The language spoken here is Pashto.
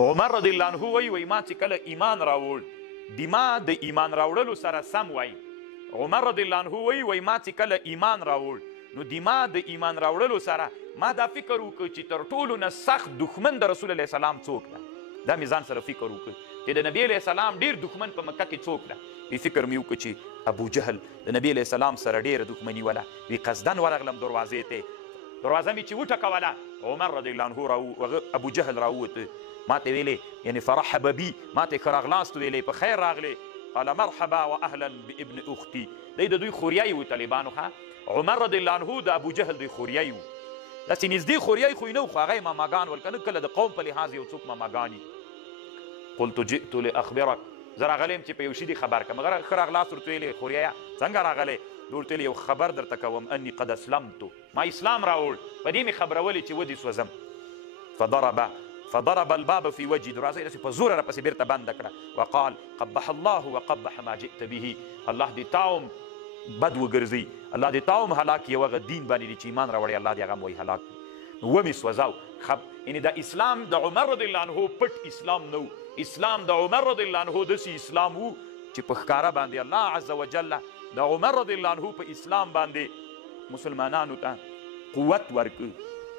عمر رضی الله عنه وایي ما چې کله ایمان راوړ د ما د ایمان راوړلو سره سم وایي عمر رضی الله عنه وایي ما چې کله ایمان راوړ نو د ما د ایمان راوړلو سره ما دا فکر وکړ چې تر ټولو نه سخت دښمن د رسول الله سلام څوک ده دا مې ځان سره فکر وکړ چې د نبی علیه السلام ډېر دښمن په مکه کې څوک ده فکر مې وکړ چې ابو جهل د نبی علیه السلام سره ډېره دښمني وله وی قصدن ورغلم دروازې ته دروازه مې چې وټکوله عمر رضی الله عنه ابو جهل راووته ما ته ویلې یعنې فرحب بي ما ته ښه راغلاست ویلې په خیر راغلې قال مرحبا واهلا بابن اختي دی د دوی خوریایي و طالبانو ښه عمر رضی الله عنه د ابو جهل دوی خوریایي و داسې نږدې خوریایي خو یې نه و خو هغه یې ماماګان ول که نه کله د قوم په لحاظ یو څوک ماماګان قلت جئت لاخبرك زه راغلی یم چې په یو شي دې خبر کړم هغه ښه راغلاست ورته ویلې خوریایه څنګه راغلی ده ورته ویلې یو خبر درته کوم اني قد اسلمتو ما اسلام راوړ په دې مې خبرولې چې ودې سوځم فضرب الباب في وجهي دروازه یې داسې په زوره راپسې بیرته بنده کړه وقال قبح الله وقبح ما جئت به الله دې تاوم بد وګرځي الله دې تاوم هلاک یې هغه دین باندې چې ایمان راوړی الله دې هغه هم وایي هلاک نو ومې سوځاو یعنې د اسلام د عمر رضی الله عنه پټ اسلام نه و اسلام د عمر رضی الله عنه داسې اسلام و چې په ښکاره باندې الله عز وجل د عمر رضی الله عنه په اسلام باندې مسلمانانو ته قوت ورکړ